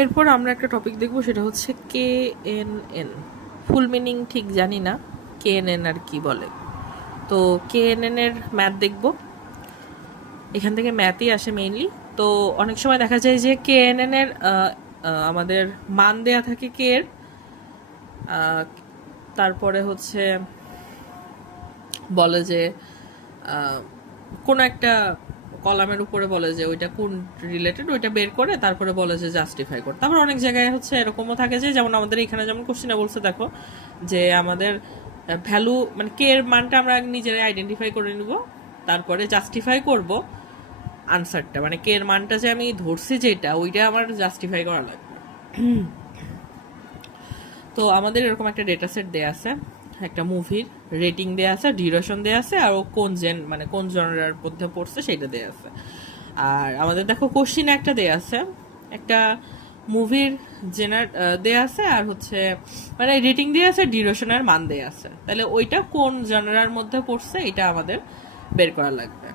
এরপর আমরা একটা টপিক দেখব, সেটা হচ্ছে K N N. Full meaning ঠিক জানি না কে এন এন আর কি বলে। তো কে এন এন এর ম্যাথ দেখব, এখান থেকে ম্যাথই আসে মেইনলি। তো অনেক সময় দেখা যায় যে কে এন এন এর আমাদের মান দেয়া থাকে কে এর, তারপরে হচ্ছে বলে যে কোনো একটা কলামের উপরে বলে যে ওইটা কোন রিলেটেড, ওইটা বের করে তারপরে বলে যে জাস্টিফাই করতে। তারপর অনেক জায়গায় হচ্ছে এরকমও থাকে যে, যেমন আমাদের এখানে যেমন কোশ্চেনে বলছে দেখো যে আমাদের ভ্যালু মানে কে এর মানটা আমরা নিজেরাই আইডেন্টিফাই করে নিব, তারপরে জাস্টিফাই করব আনসারটা, মানে কে এর মানটা যে আমি ধরছি যেটা ওইটা আমার জাস্টিফাই করা লাগবে। তো আমাদের এরকম একটা ডেটা সেট দেয়া আছে, একটা মুভির রেটিং দেয়া আছে, ডিউরেশন দেয়া আছে, আর ও কোন মানে কোন জনরার মধ্যে পড়ছে সেটা দেয়া আছে। আর আমাদের দেখো কোশ্চিন একটা দেয়া আছে, একটা মুভির জেনার দেয়া আছে, আর হচ্ছে মানে রেটিং দেয়া আছে, ডিউরেশনের মান দেয়া আছে। তাহলে ওইটা কোন জনরার মধ্যে পড়ছে এটা আমাদের বের করা লাগবে।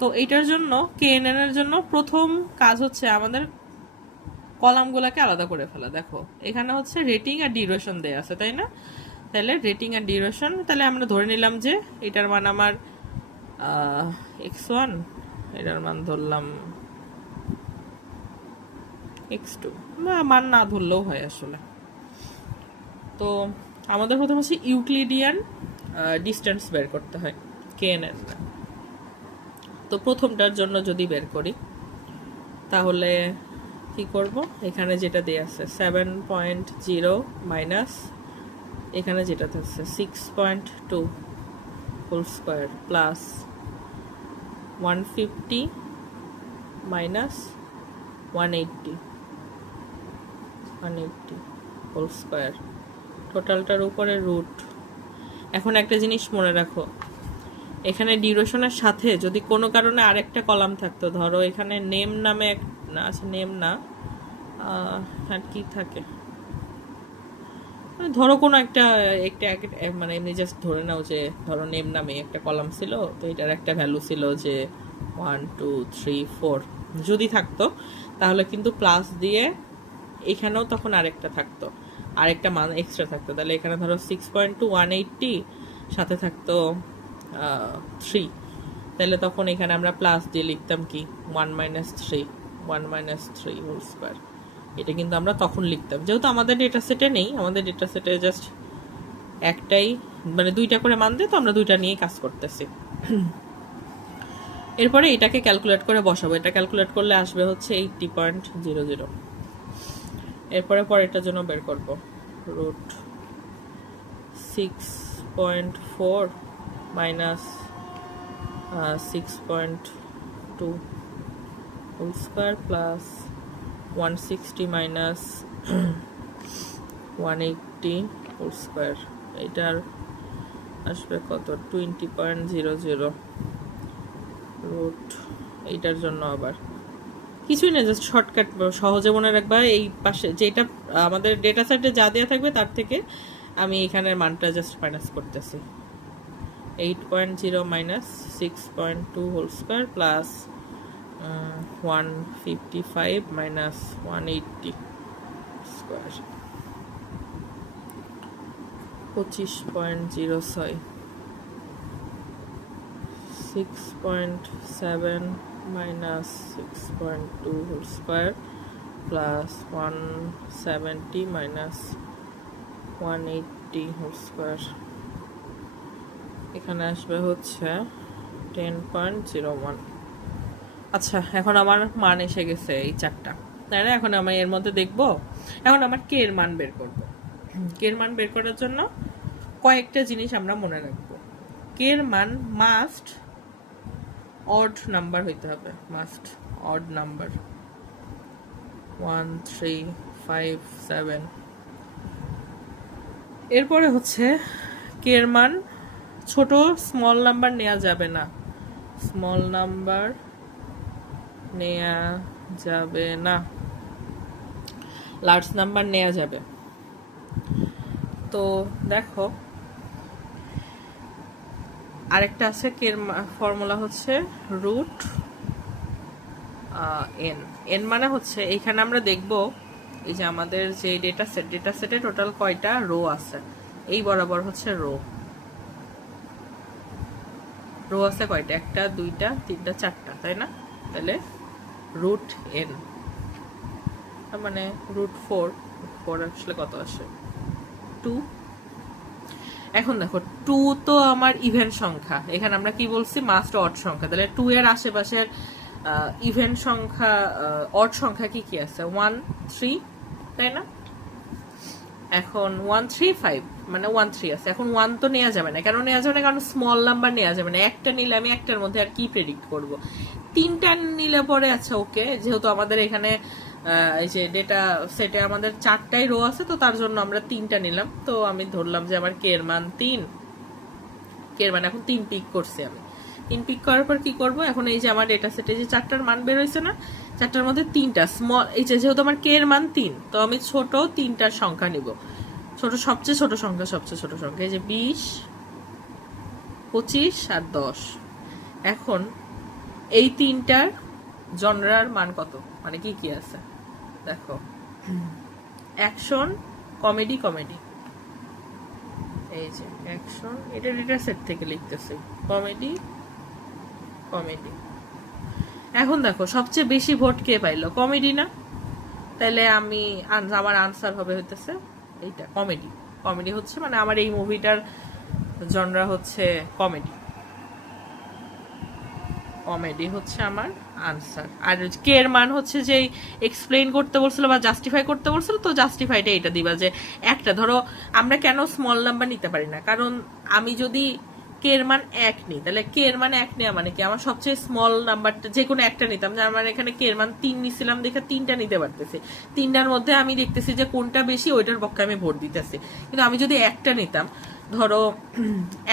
তো এইটার জন্য কেএনএন এর জন্য প্রথম কাজ হচ্ছে আমাদের কলামগুলোকে আলাদা করে ফেলা। দেখো এখানে হচ্ছে রেটিং আর ডিউরেশন দেয়া আছে, তাই না? তাহলে রেটিং আর ডিউরেশন, তাহলে আমরা ধরে নিলাম যে এটার মান আমার x1, এটার মান ধরলাম x2, মান না ধরলেও হয় আসলে। তো আমাদের প্রথম হচ্ছে ইউক্লিডিয়ান ডিস্টেন্স বের করতে হয় কেএনএন। তো প্রথমটার জন্য যদি বের করি তাহলে কি করব, এখানে যেটা দেয়া আছে 7.0 মাইনাস এখানে যেটা থাকছে 6.2 whole square plus 150 minus 180 whole square, টোটালটার উপরে রুট। এখন একটা জিনিস মনে রাখো, এখানে ডিউরেশনের সাথে যদি কোনো কারণে আরেকটা কলাম থাকতো, ধরো এখানে নেম নামে না, আচ্ছা নেম না, আর কি থাকে, ধরো কোনো একটা মানে এমনি জাস্ট ধরে নাও যে ধরো নেম নামে একটা কলাম ছিল, তো এটার একটা ভ্যালু ছিল যে 1 2 3 4 যদি থাকতো, তাহলে কিন্তু প্লাস দিয়ে এখানেও তখন আরেকটা থাকতো, আরেকটা মান এক্সট্রা থাকতো। তাহলে এখানে ধরো 6.2 180 সাথে থাকতো 3, তাহলে তখন এখানে আমরা প্লাস দিয়ে লিখতাম কি 1 - 3 হোল স্কোয়ার। এটা কিন্তু আমরা তখন লিখতাম, যেহেতু আমাদের ডেটা সেটে নেই, আমাদের ডেটা সেটে জাস্ট একটাই মানে দুইটা করে মান দেয়, তো আমরা দুইটা নিয়েই কাজ করতেছি। এরপরে এটাকে ক্যালকুলেট করে বসাবো, এটা ক্যালকুলেট করলে আসবে হচ্ছে 80.00। এরপরে পরেরটার জন্য বের করব root 6.4 minus 6.2 whole square plus 160 minus 180 whole square, এটার আসবে কত 20.00 রুট। এইটার জন্য আবার কিছুই না, জাস্ট শর্টকাট সহজে মনে রাখবা, এই পাশে যেটা আমাদের ডেটা সেটে যা দেওয়া থাকবে তার থেকে আমি এখানের মানটা জাস্ট মাইনাস করতেছি। 8.0 minus 6.2 whole square plus 155 minus 180 square, 25.06 6.7 minus 6.2 whole square plus 170 minus 180 whole square, এখানে আসবে হচ্ছে 10.01। আচ্ছা, এখন আমার মান এসে গেছে এই চারটা, তাই না? এখন আমি এর মধ্যে দেখব, এখন আমার কে এর মান বের করব। কে এর মান বের করার জন্য কয়েকটা জিনিস আমরা মনে রাখবো। কে এর মান মাস্ট অড নাম্বার হইতে হবে, মাস্ট অড নাম্বার 1 3 5 7। এরপরে হচ্ছে কে এর মান ছোট স্মল নাম্বার নেওয়া যাবে না, স্মল নাম্বার নেওয়া যাবে না, লার্জ নাম্বার নেওয়া যাবে। তো দেখো আরেকটা আছে কে ফর্মুলা হচ্ছে রুট এন। এন মানে হচ্ছে এখানে আমরা দেখব এই যে আমাদের যে ডেটা সেটে টোটাল কয়টা রো আছে, এই বরাবর হচ্ছে রো আছে কয়টা, 1 2 3 4, তাই না? তাহলে রুট n, মানে √4 আসলে কত আসে, 2। এখন দেখো 2 তো আমার ইভেন সংখ্যা, এখানে আমরা কি বলছি, মাস্ট অড সংখ্যা, তাহলে 2 এর আশেপাশের ইভেন সংখ্যা, অড সংখ্যা কি কি আছে, 1 3, তাই না? এখন 1 3 5, মানে 1 3 আছে। এখন 1 তো নেওয়া যাবে না, কেন নেওয়া যাবে না, কারণ স্মল নাম্বার নেওয়া যাবে না। একটা নিলে আমি একটার মধ্যে আর কি প্রেডিক্ট করব, 3টা নিলে পরে আচ্ছা ওকে, যেহেতু আমাদের এখানে এই যে ডেটা সেটে আমাদের 4টাই রো আছে, তো তার জন্য আমরা 3টা নিলাম। তো আমি ধরলাম যে আমার কে এর মান 3, কে এর মান এখন 3 পিক করছি আমি। 3 পিক করার পর কি করব, এখন এই যে আমার ডেটা সেটে যে 4টার মান বের হয়েছে না, 4টার মধ্যে 3টা স্মল, এই যে যেহেতু আমার কে এর মান 3, তো আমি ছোট 3টার সংখ্যা নিব। সবচেয়ে ছোট সংখ্যা এই যে 20 25 আর 10। এখন এই 3টার জনরার মান কত, মানে কি কি আছে দেখো, অ্যাকশন, কমেডি, এই যে অ্যাকশন, এটা ডেটা সেট থেকে লিখতেছি, কমেডি। এখন দেখো সবচেয়ে বেশি ভোট কে পাইলো, কমেডি না? তাহলে আমার আনসার হবে হইতেছে এইটা, কমেডি হচ্ছে, মানে আমার এই মুভিটার জনরা হচ্ছে কমেডি হচ্ছে আমার আনসার। আর কে এর মান হচ্ছে যে এক্সপ্লেইন করতে বলছিল বা জাস্টিফাই করতে বলছিল, তো জাস্টিফাইটা এটা দিবা যে একটা, ধরো আমরা কেন স্মল নাম্বার নিতে পারি না, কারণ আমি যদি কে এর মান 1 নিই, তাহলে কে এর মান 1 নেওয়া মানে কি, আমার সবচেয়ে স্মল নাম্বারটা যে কোনো একটা নিতাম, যে আমার এখানে কে এর মান 3 নিছিলাম দেখে 3টা নিতে পারতেছি, 3টার মধ্যে আমি দেখতেছি যে কোনটা বেশি, ওইটার পক্ষে আমি ভোট দিতেছি। কিন্তু আমি যদি একটা নিতাম, ধরো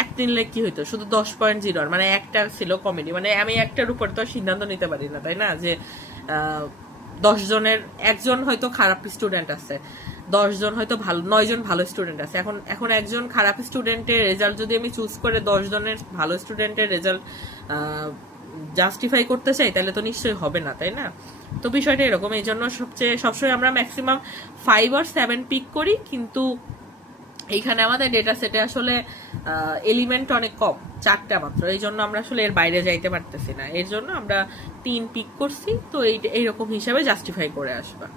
1 নিলে কি হইতো, শুধু 10.0, মানে একটা ছিল কমেডি, মানে আমি একটার উপর তো সিদ্ধান্ত নিতে পারি না, তাই না? যে 10 জনের একজন হয়তো খারাপ স্টুডেন্ট আছে, 10 জন হয়তো ভালো, 9 জন ভালো স্টুডেন্ট আছে। এখন একজন খারাপ স্টুডেন্টের রেজাল্ট যদি আমি চুজ করে 10 জনের ভালো স্টুডেন্টের রেজাল্ট জাস্টিফাই করতে চাই, তাহলে তো নিশ্চয়ই হবে না, তাই না? তো বিষয়টা এরকম, এই জন্য সবসময় আমরা ম্যাক্সিমাম 5 আর 7 পিক করি, কিন্তু এইখানে আমাদের ডেটা সেটে আসলে এলিমেন্ট অনেক কম, 4টা মাত্র, এই জন্য আমরা আসলে এর বাইরে যাইতে পারতেছি না, এর জন্য আমরা 3 পিক করছি। তো এইরকম হিসাবে জাস্টিফাই করে আসবা।